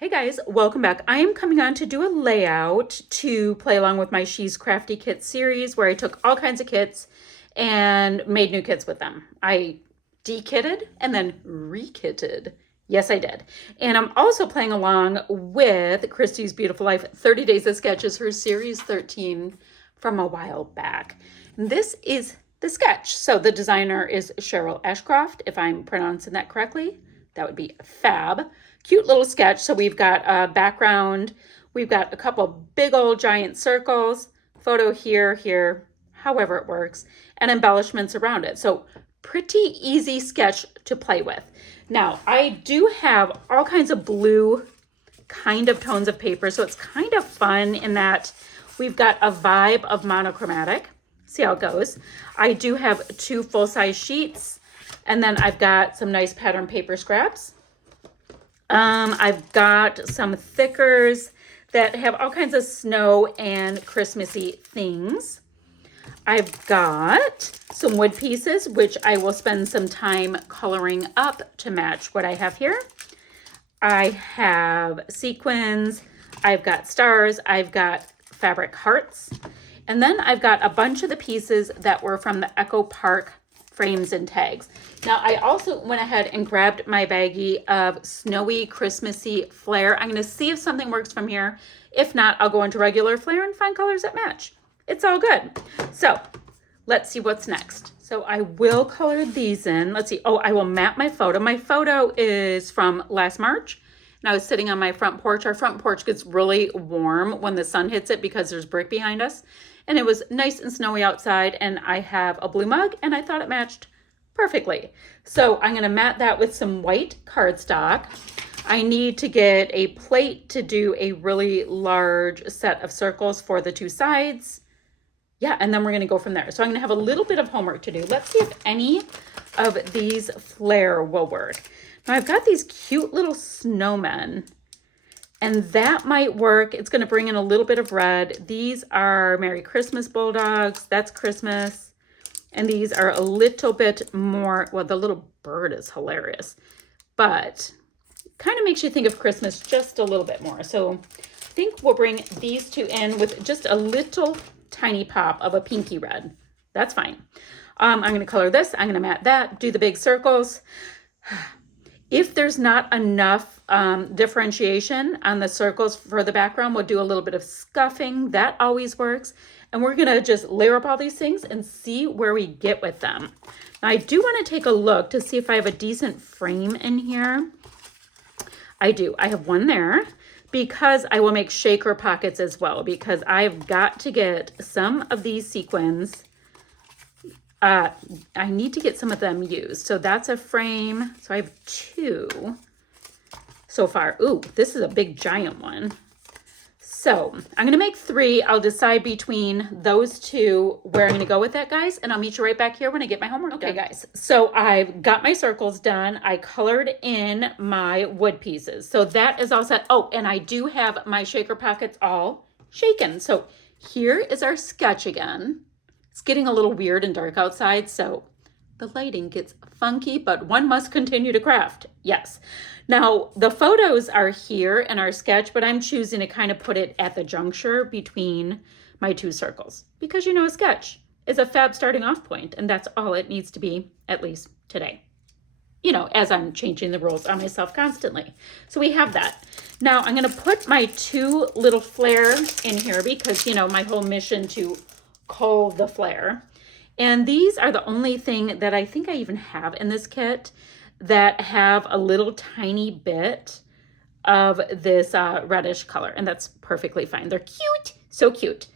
Hey guys, welcome back. I am coming on to do a layout to play along with my She's Crafty Kit series where I took all kinds of kits and made new kits with them. I de-kitted and then re-kitted. Yes, I did. And I'm also playing along with Christy's Beautiful Life 30 Days of Sketches, her series 13 from a while back. And this is the sketch. So the designer is Cheryl Ashcroft, if I'm pronouncing that correctly. That would be fab. Cute little sketch. So we've got a background. We've got a couple big old giant circles, photo here, however it works, and embellishments around it. So pretty easy sketch to play with. Now, I do have all kinds of blue kind of tones of paper. So it's kind of fun in that we've got a vibe of monochromatic. See how it goes. I do have 2 full-size sheets. And then I've got some nice pattern paper scraps. I've got some thickers that have all kinds of snow and Christmassy things. I've got some wood pieces, which I will spend some time coloring up to match what I have here. I have sequins. I've got stars. I've got fabric hearts. And then I've got a bunch of the pieces that were from the Echo Park frames and tags. Now, I also went ahead and grabbed my baggie of snowy, Christmassy flair. I'm going to see if something works from here. If not, I'll go into regular flair and find colors that match. It's all good. So let's see what's next. So I will color these in. Let's see. Oh, I will map my photo. My photo is from last March. And I was sitting on my front porch. Our front porch gets really warm when the sun hits it because there's brick behind us. And it was nice and snowy outside, and I have a blue mug, and I thought it matched perfectly. So I'm going to mat that with some white cardstock. I need to get a plate to do a really large set of circles for the 2 sides. Yeah, and then we're going to go from there. So I'm going to have a little bit of homework to do. Let's see if any of these flair will work. Now I've got these cute little snowmen. And that might work. It's going to bring in a little bit of red. These are Merry Christmas Bulldogs. That's Christmas. And these are a little bit more, well, the little bird is hilarious. But kind of makes you think of Christmas just a little bit more. So I think we'll bring these 2 in with just a little tiny pop of a pinky red. That's fine. I'm going to color this. I'm going to mat that, do the big circles. If there's not enough differentiation on the circles for the background, we'll do a little bit of scuffing. That always works. And we're going to just layer up all these things and see where we get with them. Now, I do want to take a look to see if I have a decent frame in here. I do. I have one there because I will make shaker pockets as well because I've got to get some of these sequins. I need to get some of them used. So that's a frame. So I have 2 so far. Ooh, this is a big giant one. So I'm going to make 3. I'll decide between those 2 where I'm going to go with that, guys. And I'll meet you right back here when I get my homework done. Okay, guys. So I've got my circles done. I colored in my wood pieces. So that is all set. Oh, and I do have my shaker pockets all shaken. So here is our sketch again. It's getting a little weird and dark outside, so the lighting gets funky, but one must continue to craft. Yes. Now, the photos are here in our sketch, but I'm choosing to kind of put it at the juncture between my 2 circles because, you know, a sketch is a fab starting off point, and that's all it needs to be, at least today. You know, as I'm changing the rules on myself constantly. So we have that. Now, I'm going to put my 2 little flair in here because, you know, my whole mission to cull the flair. And these are the only thing that I think I even have in this kit that have a little tiny bit of this reddish color. And that's perfectly fine. They're cute. So cute.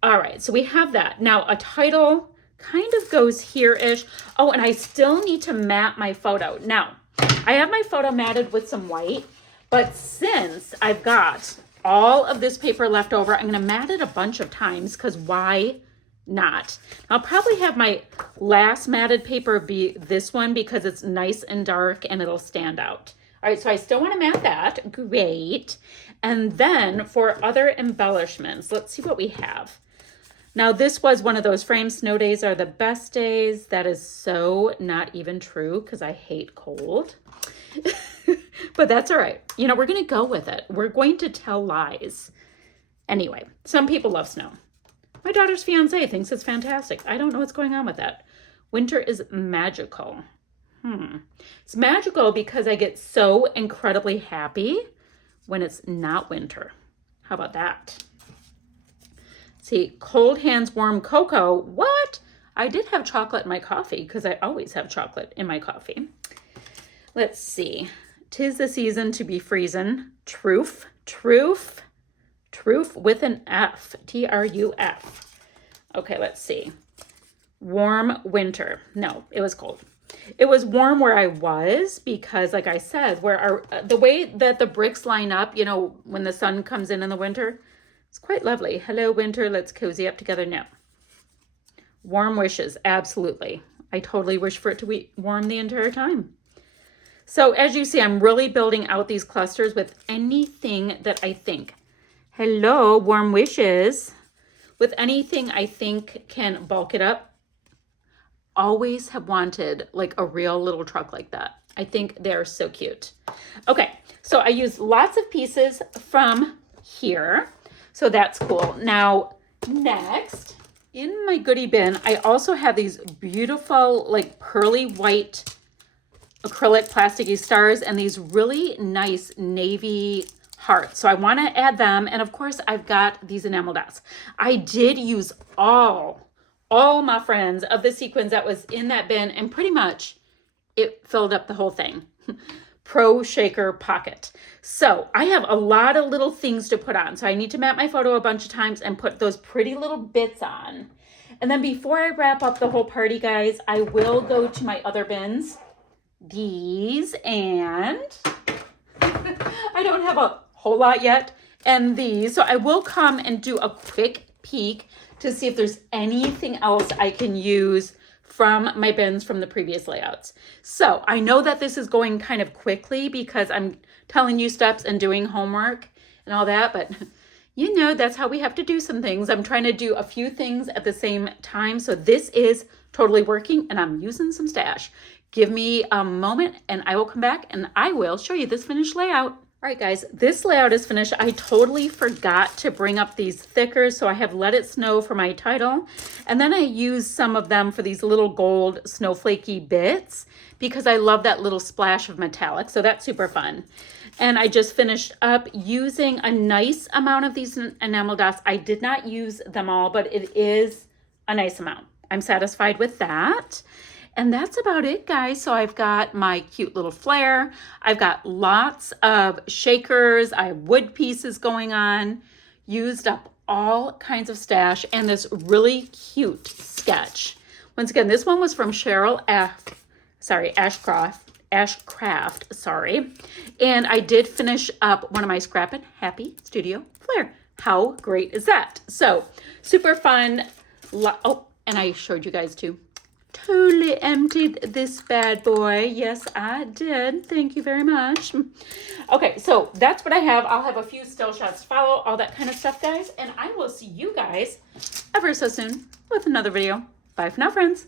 All right. So we have that. Now a title kind of goes here-ish. Oh, and I still need to mat my photo. Now, I have my photo matted with some white, but since I've got all of this paper left over, I'm going to mat it a bunch of times because why not? I'll probably have my last matted paper be this one because it's nice and dark and it'll stand out. All right, so I still want to mat that. Great. And then for other embellishments, let's see what we have. Now, this was one of those frames. Snow days are the best days. That is so not even true because I hate cold. But that's all right. You know, we're going to go with it. We're going to tell lies. Anyway, some people love snow. My daughter's fiance thinks it's fantastic. I don't know what's going on with that. Winter is magical. It's magical because I get so incredibly happy when it's not winter. How about that? See, cold hands, warm cocoa. What? I did have chocolate in my coffee because I always have chocolate in my coffee. Let's see. 'Tis the season to be freezin'. Troof with an F. Truf. Okay, let's see. Warm winter. No, it was cold. It was warm where I was because, like I said, the way that the bricks line up, you know, when the sun comes in the winter, it's quite lovely. Hello, winter. Let's cozy up together now. Warm wishes. Absolutely. I totally wish for it to be warm the entire time. So as you see, I'm really building out these clusters with anything that I think. Hello, warm wishes. With anything I think can bulk it up. Always have wanted like a real little truck like that. I think they're so cute. Okay, so I use lots of pieces from here. So that's cool. Now, next, in my goodie bin, I also have these beautiful like pearly white acrylic plasticky stars and these really nice navy hearts. So I want to add them. And of course, I've got these enamel dots. I did use all my friends of the sequins that was in that bin, and pretty much it filled up the whole thing. Pro Shaker Pocket. So I have a lot of little things to put on. So I need to map my photo a bunch of times and put those pretty little bits on. And then before I wrap up the whole party, guys, I will go to my other bins. These, and I don't have a whole lot yet. And these. So I will come and do a quick peek to see if there's anything else I can use from my bins from the previous layouts. So I know that this is going kind of quickly because I'm telling you steps and doing homework and all that, but you know, that's how we have to do some things. I'm trying to do a few things at the same time. So this is totally working and I'm using some stash. Give me a moment and I will come back and I will show you this finished layout. All right, guys, this layout is finished. I totally forgot to bring up these thickers, so I have Let It Snow for my title. And then I used some of them for these little gold snowflakey bits because I love that little splash of metallic, so that's super fun. And I just finished up using a nice amount of these enamel dots. I did not use them all, but it is a nice amount. I'm satisfied with that. And that's about it, guys. So I've got my cute little flare. I've got lots of shakers. I have wood pieces going on. Used up all kinds of stash and this really cute sketch. Once again, this one was from Ashcraft, sorry. And I did finish up one of my Scrap and Happy Studio Flare. How great is that? So super fun. Oh, and I showed you guys too. Totally emptied this bad boy. Yes, I did. Thank you very much. Okay, so that's what I have. I'll have a few still shots to follow, all that kind of stuff, guys. And I will see you guys ever so soon with another video. Bye for now, friends.